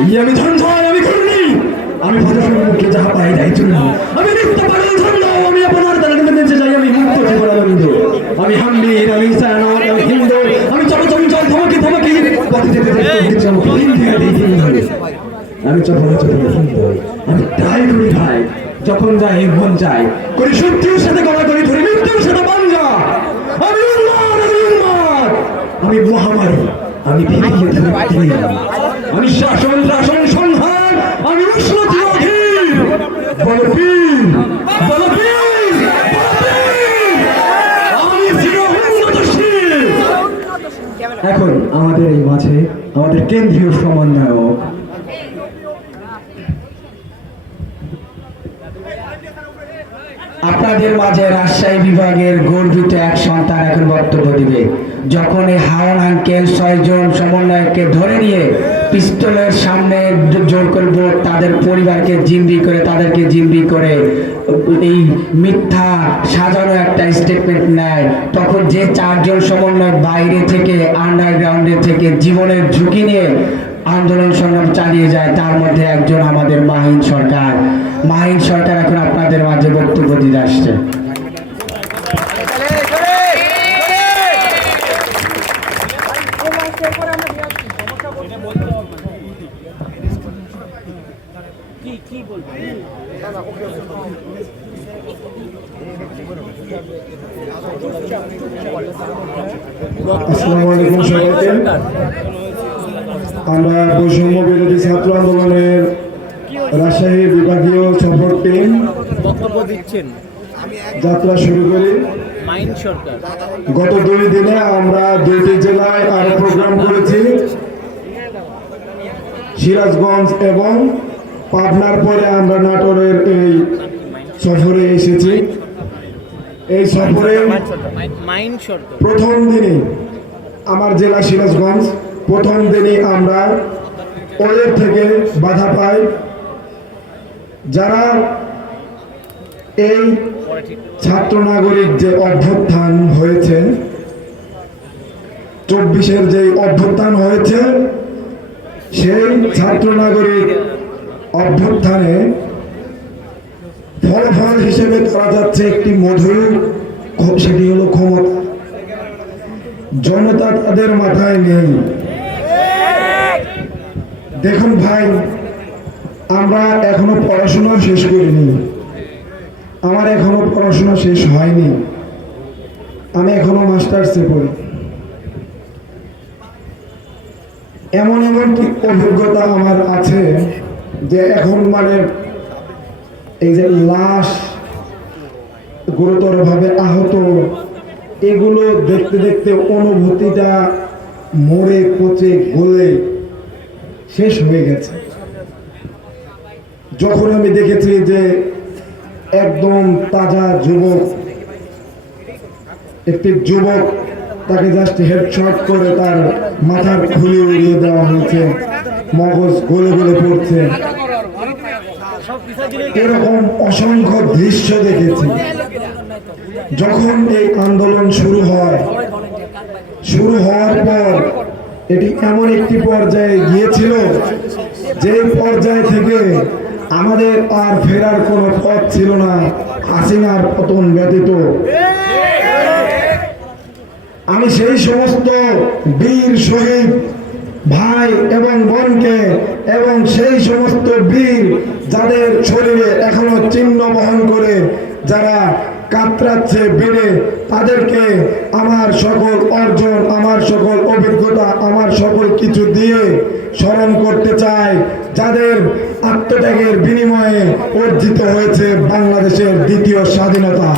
এই আমি ঝঞ্ঝায় আমি ঘূর্ণি আমি ভদ্রের মুখে যাহা পাই যাই চূর্ণ। আমি নিত্য পাগল ছন্দ আমি আপনার দ্বারা নিবেদন চাই আমি মুক্ত জীবনানন্দ আমি হাম্বির আমি সায়নাথ আমি হিন্দু আমি চলচঞ্চল ধমকি ধমকি। পথে যেতে দিই হিন্দু আমি চপল চপল হিন্দু। আমি তাই করি ভাই যখন যাই মন চাই। করি সত্যির সাথে গলা করি ধরি মৃত্যুর সাথে পাঞ্জা। আমি উন্মাদ আমি উন্মাদ। আমি মহামারী আমি ভিড়িয়ে ধরতে আমি শাসন সংহার আমি এখন আমাদের এই মাঝে আমাদের কেন্দ্রীয় সমন্বয়ক। আপনাদের মাঝে রাজশাহী বিভাগের গর্বিত এক সন্তান এখন বক্তব্য দিবে। যখন এই হাওয়ান আঙ্কেল ছয়জন সমন্বয়কে ধরে নিয়ে পিস্তলের সামনে জোর করব তাদের পরিবারকে জিম্বি করে, তাদেরকে জিম্বি করে এই মিথ্যা সাজানো একটা স্টেটমেন্ট নেয়, তখন যে চারজন সমন্বয়ক বাইরে থেকে আন্ডারগ্রাউন্ডে থেকে জীবনের ঝুঁকি নিয়ে আন্দোলন সংগ্রাম চালিয়ে যায়, তার মধ্যে একজন আমাদের মাহিন সরকার। মাহিন সরকার এখন আপনাদের মাঝে বক্তব্য দিতে আসছে। আসসালামু আলাইকুম সবাইকে। আমরা বৈষম্য বিরোধী ছাত্র আন্দোলনের রাজশাহী বিভাগীয় সাপোর্ট টিম বক্তব্য দিচ্ছেন যাত্রা শুরু করি। গত দুই দিনে আমরা দুইটি জেলায় আরও প্রোগ্রাম করেছি। সিরাজগঞ্জ এবং পাবনার পরে আমরা নাটোরের এই সফরে এসেছি। এই সফরে প্রথম দিনে আমার জেলা সিরাজগঞ্জ, প্রথম দিনে আমরা ওদের থেকে বাধা পাই। যারা এই ছাত্র নাগরিক যে অভ্যুত্থান হয়েছে, চব্বিশের যে অভ্যুত্থান হয়েছে, সেই ছাত্র নাগরিক অভ্যুত্থানে ফলাফল হিসেবে করা যাচ্ছে একটি মধুর সেটি হলো ক্ষমতা। জনতা তাদের মাথায় নেই। দেখুন ভাই, আমরা এখনও পড়াশোনা শেষ করিনি। আমার এখনও পড়াশোনা শেষ হয়নি। আমি এখনও মাস্টার্সে পড়ি। এমন এমন কি অভিজ্ঞতা আমার আছে যে এখন মানে এই যে লাশ গুরুতরভাবে আহত, এগুলো দেখতে দেখতে অনুভূতিটা মরে পচে গলে শেষ হয়ে গেছে। যখন আমি দেখেছি যে একদম তাজা যুবক, একটি যুবক তাকে জাস্ট হেডশট করে তার মাথার খুলি উড়িয়ে দেওয়া হয়েছে। মগজ গলে গলে পড়ছে। এরকম অসংখ্য দৃশ্য দেখেছি। যখন এই আন্দোলন শুরু হয়, শুরু হওয়ার পর এটি এমন একটি পর্যায়ে গিয়েছিল যে পর্যায় থেকে আমাদের আর ফেরার কোনো পথ ছিল না, হাসিনার পতন ব্যতীত। আমি সেই সমস্ত বীর শহীদ ভাই এবং সেই সমস্ত বীর যাদের শরীরে এখনও চিহ্ন বহন করে যারা কাতরাচ্ছে বেড়ে, তাদেরকে আমার সকল অর্জন, আমার সকল অভিজ্ঞতা, আমার সকল কিছু দিয়ে স্মরণ করতে চাই, যাদের আত্মত্যাগের বিনিময়ে অর্জিত হয়েছে বাংলাদেশের দ্বিতীয় স্বাধীনতা।